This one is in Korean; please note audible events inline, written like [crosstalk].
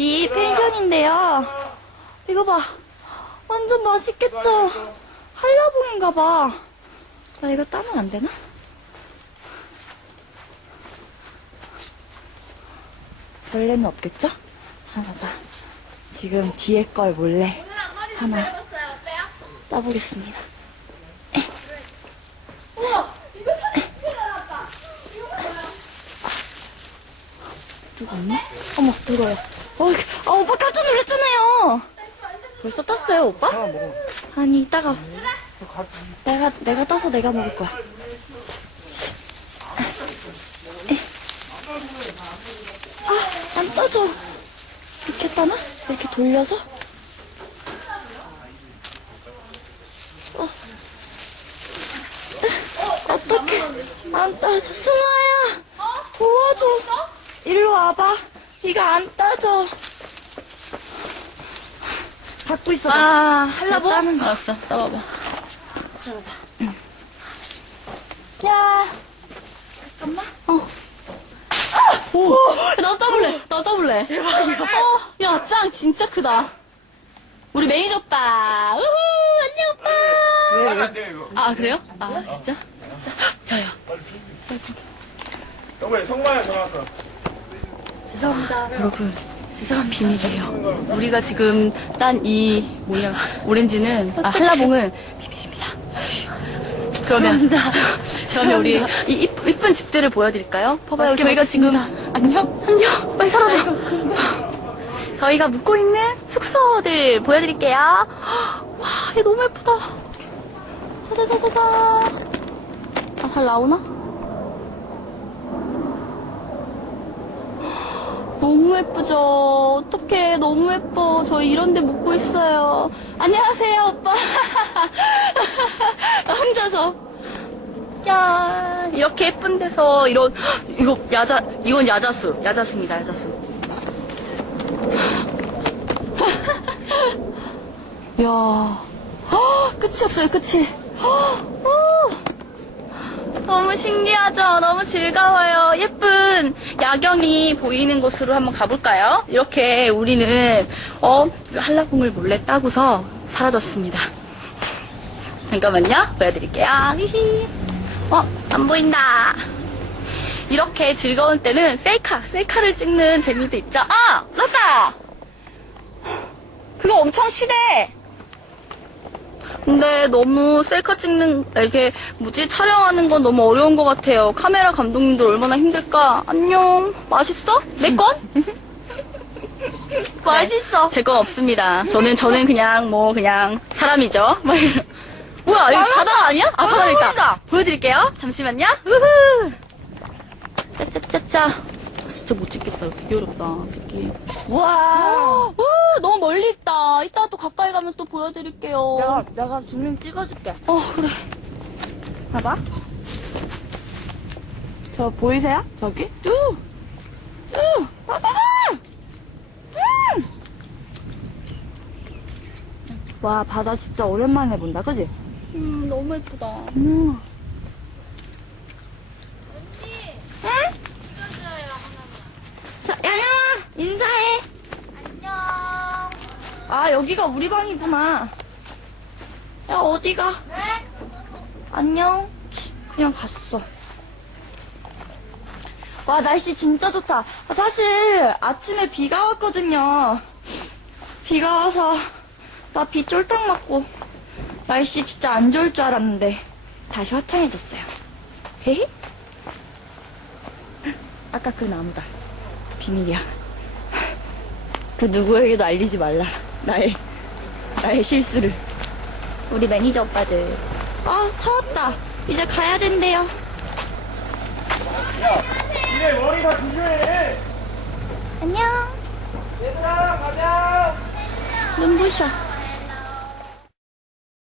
여기 펜션인데요. 이거 봐. 완전 맛있겠죠? 한라봉인가 봐. 나 이거 따면 안 되나? 원래는 없겠죠? 하나다. 지금 뒤에 걸 몰래 하나 따보겠습니다. 누구 없나? 어머, 들어요. 어, 아, 오빠 깜짝 놀랐잖아요. 벌써 땄어요, 오빠? 아니, 이따가. 내가, 내가 따서 내가 먹을 거야. 아, 안 떠져. 이렇게 따나? 이렇게 돌려서? 어. 어떡해. 안 따져. 승아야. 도와줘. 일로 와봐. 이거 안 따져. 갖고 있어. 아, 한라봉? 따는 거. 알았어, 따봐봐. 자. 잠깐만. 어. 오, 나 따볼래, 나 따볼래. 대박이야. 어, 야, 짱, 진짜 크다. 우리 매니저 오빠. 우후, 안녕, 오빠. 아, 그래요? 아, 진짜? 진짜? 야, 야. 정말 성마야 전화 왔어. 죄송합니다. 여러분, 세상은 비밀이에요. 우리가 지금 딴이 모양, 오렌지는, 아, 한라봉은 비밀입니다. 그러면, 그러면 우리 이 이쁘- 이쁜 집들을 보여드릴까요? 봐봐요, 맛있게 저희가 지금. 안녕? 안녕? 빨리 사라져. 저희가 묵고 있는 숙소들 보여드릴게요. [gasps] 와, 얘 너무 예쁘다. 짜자자자자. 아, 잘 나오나? 너무 예쁘죠? 어떡해, 너무 예뻐. 저희 이런 데 묵고 있어요. 안녕하세요, 오빠. [laughs] 혼자서. 야, 이렇게 예쁜 데서 이런, 이거 야자, 이건 야자수. 야자수입니다, 야자수. [laughs] 야, 헉, [gasps] 끝이 없어요, 끝이. [gasps] 너무 신기하죠? 너무 즐거워요. 예쁜 야경이 보이는 곳으로 한번 가볼까요? 이렇게 우리는, 어, 한라봉을 몰래 따고서 사라졌습니다. 잠깐만요. 보여드릴게요. 히히. 어, 안 보인다. 이렇게 즐거운 때는 셀카, 셀카를 찍는 재미도 있죠? 아! 맞다! 그거 엄청 시대! 근데 너무 셀카 찍는, 이게, 뭐지, 촬영하는 건 너무 어려운 것 같아요. 카메라 감독님들 얼마나 힘들까? 안녕. 맛있어? 내 건? [laughs] 맛있어. 제 건 없습니다. 저는, 저는 그냥, 뭐, 그냥, 사람이죠. 막 이런. 뭐야, 이거 바다 아니야? 아, 바다 있다. 바다다. 보여드릴게요. 잠시만요. 우후. 짜짜짜짜. 아, 진짜 못 찍겠다. 되게 어렵다, 찍기. 와. 오. 이따 또 가까이 가면 또 보여드릴게요. 내가, 내가 두명 찍어줄게. 어, 그래. 봐봐. 저 보이세요? 저기? 쭉! 쭉! 봐봐! 음! 와, 바다 진짜 오랜만에 본다, 그지? 음, 너무 예쁘다. 음. 자, 야영아! 인사해! 안녕. 아, 여기가 우리 방이구나. 야, 어디가? 안녕. 그냥 갔어. 와, 날씨 진짜 좋다. 아, 사실, 아침에 비가 왔거든요. 비가 와서, 나 비 쫄딱 맞고, 날씨 진짜 안 좋을 줄 알았는데, 다시 화창해졌어요. 헤헤? 아까 그 나무다. 비밀이야. 그 누구에게도 알리지 말라. 나의, 나의 실수를. 우리 매니저 오빠들. 아, 찾았다. 이제 가야 된대요. 니네 머리 다 비교해. 안녕. 얘들아, 가자. 눈부셔.